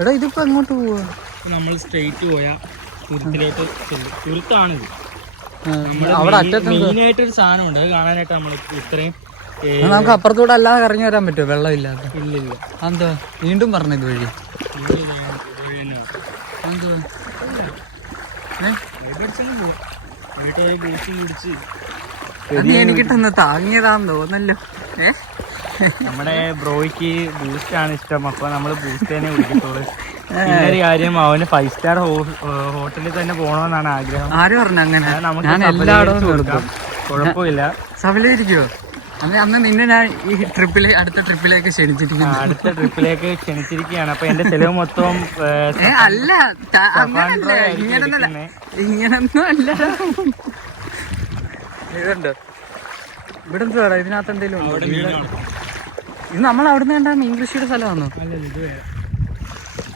എടാ ഇതിപ്പോ എങ്ങോട്ട് പോവാ? നമ്മൾ സ്ട്രെയിറ്റ് പോയാ തുരുത്തിലോട്ട് തുരുത്താണിത്. അവിടെ അറ്റത്ത് മെയിനായിട്ടൊരു സാധനം ഉണ്ട്, അത് കാണാനായിട്ട് നമ്മൾ ഇത്രയും. നമുക്ക് അപ്പുറത്തൂടെ അല്ലാതെ ഇറങ്ങി വരാൻ പറ്റുമോ വെള്ളം ഇല്ലാതെ? ഇല്ലില്ല. എന്താ വീണ്ടും പറഞ്ഞത് വഴി? എനിക്കിട്ടൊന്ന് താങ്ങിയതാന്ന് തോന്നല്ലോ. നമ്മുടെ ബ്രോയ്ക്ക് ബൂസ്റ്റ് ആണ് ഇഷ്ടം, അപ്പൊ നമ്മള് ബൂസ്റ്റ് തന്നെ കുടിക്കത്തുള്ളൂ. പിന്നൊരു കാര്യം, അവന് 5 സ്റ്റാർ ഹോട്ടലിൽ തന്നെ പോകണമെന്നാണ് ആഗ്രഹം. ആര് പറഞ്ഞു അങ്ങനെ? നമുക്ക് കുഴപ്പമില്ല. സഫലീകരിക്കുവോ? അന്ന് നിന്നെ ഞാൻ ഈ അടുത്ത ട്രിപ്പിലേക്ക് ക്ഷണിച്ചിരിക്കുന്നു. അടുത്ത ട്രിപ്പിലേക്ക് ക്ഷണിച്ചിരിക്കുകയാണ്. അപ്പൊ എന്റെ ചെലവ് മൊത്തം അല്ല, ഇങ്ങനൊന്നും അല്ല. ഇതുണ്ട് ഇവിടെ എന്തുവാടാ? ഇതിനകത്ത് എന്തെങ്കിലും ഇത് നമ്മൾ അവിടുന്ന് കണ്ടാ മീൻ കൃഷിയുടെ സ്ഥലമാണോ? അല്ലല്ലോ, ഇത്